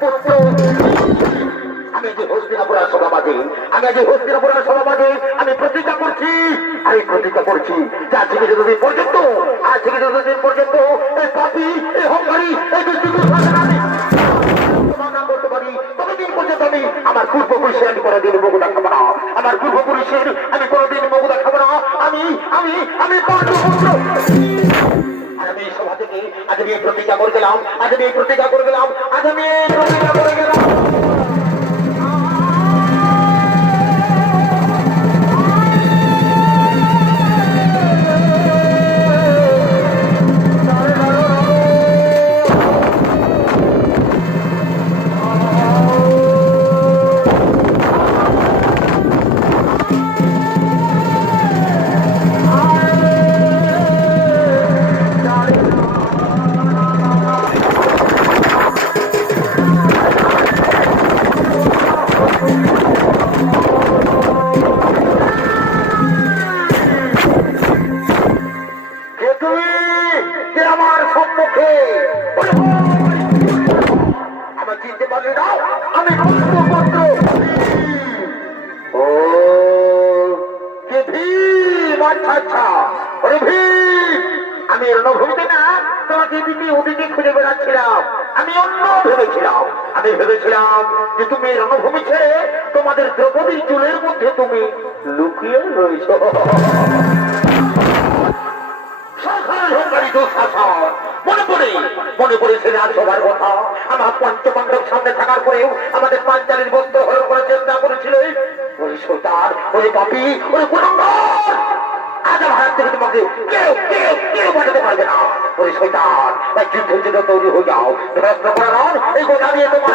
পুত্র আমি যে হস্তিনাপুরের সভাবাদী আমি প্রতিজ্ঞা করছি যে আজ থেকে যতদিন পর্যন্ত এই পাপী এই হংকারী এই দুষ্কৃতী সমাধান করতে পারি ততদিন পর্যন্ত আমি আমার পূর্বপুরুষের আমি কোনোদিন মুখ দেখাবো না আমি কোনোদিন মুখ দেখাবো না আমি পাণ্ডুপুত্র আমি এই সভা থেকে আজ আমি এই প্রতিজ্ঞা করে গেলাম আমি রণভূমিতে না তোমাকে ওদিকে খুঁজে বেড়াচ্ছিলাম আমি ভেবেছিলাম যে তুমি রণভূমি ছেড়ে তোমাদের দ্রৌপদীর চুলের মধ্যে তুমি লুকিয়ে রয়েছ মনে পড়েছে রাজসভার কথা আমার পঞ্চপাণ্ডব সামনে থাকার পরেও আমাদের পাঞ্চালীর বস্ত্র হরণ করার চেষ্টা করেছিল ওই সর্দার ওই পাপী ওই কুলঙ্গার আজ আমার হাত থেকে তোমাকে কেউ বাঁচাতে পারবে না ওই শয়তান যুদ্ধের জন্য তৈরি হয়ে যাও প্রশ্ন করার এই কথা নিয়ে তোমার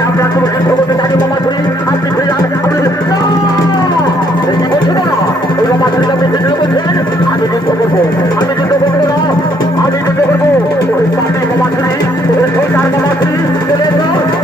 আমি আপনার কোনো যুদ্ধ করতে জানি মামা ধরি আপনি ফিরে যান আপনি বলছি না ওই মামা ধরি আপনি যুদ্ধ করছেন আমি যুদ্ধ করবো আমি যুদ্ধ করবো না আমি যুদ্ধ করবো ওই পাটি মামা ধরি ওই সরকার মামা ধরি চলে এসো যুদ্ধ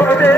করে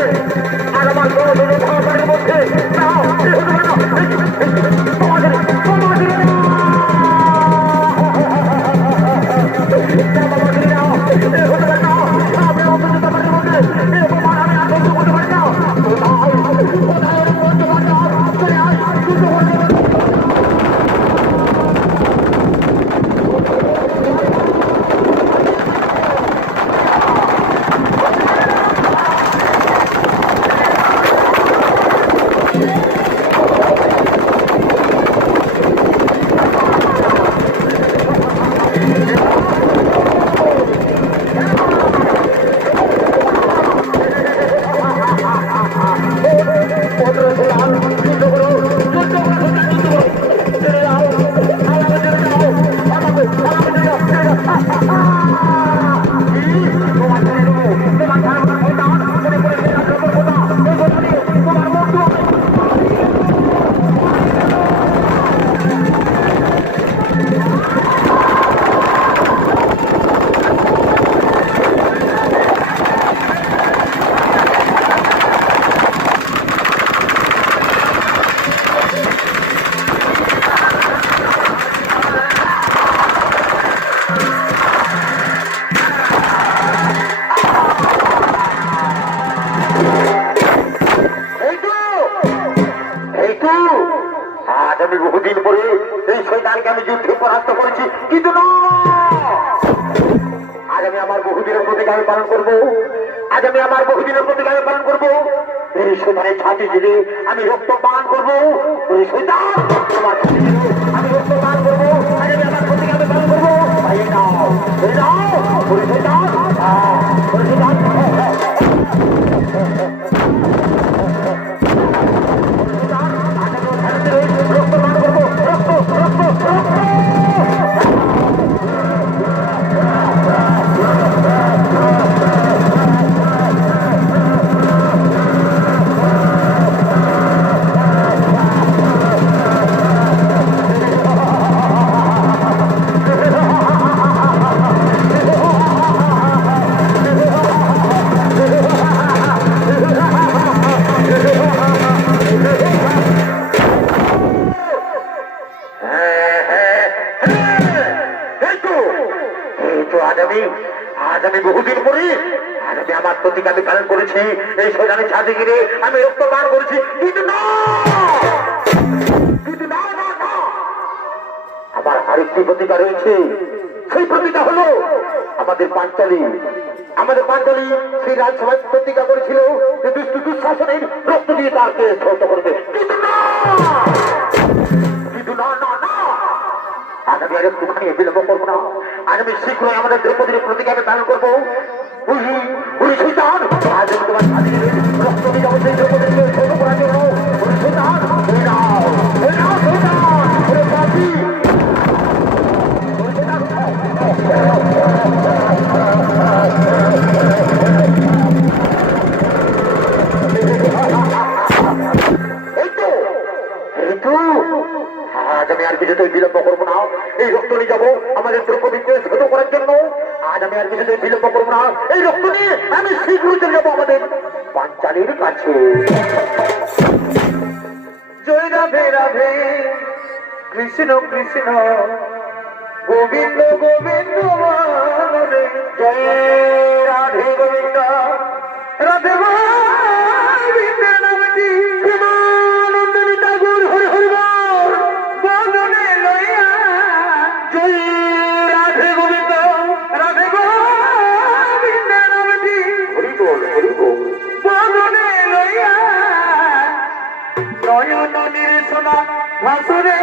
আমি রক্ত পান করবো আমি রক্ত পান করবো আমি আমার প্রতিকার পালন করবো রক্ত পান করবো রক্ত রক্ত রক্ত বহুদিন পরে আমি আমার প্রতিজ্ঞা আমি পালন করেছি এই শৈলানে ছাদে গিরে আমি রক্ত পান করেছি কিন্তু না আমার আরেকটি প্রতিজ্ঞা রয়েছে সেই প্রতিজ্ঞা হলো আমাদের পাঞ্চালী সেই রাজসভায় প্রতিজ্ঞা করেছিল যে দুষ্টু দুঃশাসনের রক্ত দিয়ে তাকে ধ্বংস করবে কিন্তু না আজ আমি আর একটুখানি বিলম্ব করবো না আজ আমি শীঘ্রই আমাদের দ্রৌপদীর প্রতিজ্ঞা আমি পালন করবো আজ আমি তোমার স্বাধীন রক্ত দিয়ে যাবো সেই দ্রৌপদীকে ছোট করার জন্য আজ আমি আর কিছুতেই বিলম্ব করবো না এই রক্ত নিয়ে যাবো আমাদের দ্রৌপদীকে ছোট করার জন্য আজ আমি আর কিছুতেই বিলম্ব করবো না এই রক্ত নিয়ে আমি শীঘ্রই চলে যাবো আমাদের পাঞ্চালীর কাছে। জয় রাধে রাধে কৃষ্ণ কৃষ্ণ গোবিন্দ গোবিন্দ চরণে জয় রাধে গোবিন্দ রাধে গোবিন্দের নামটি প্রেমানন্দনী ঠাকুর হরি হরি বল বদনে লইয়া জয় রাধে গোবিন্দ রাধে গোবিন্দের নামটি হরি বল বদনে লইয়া নয়ন নিরসনা ভাসুরে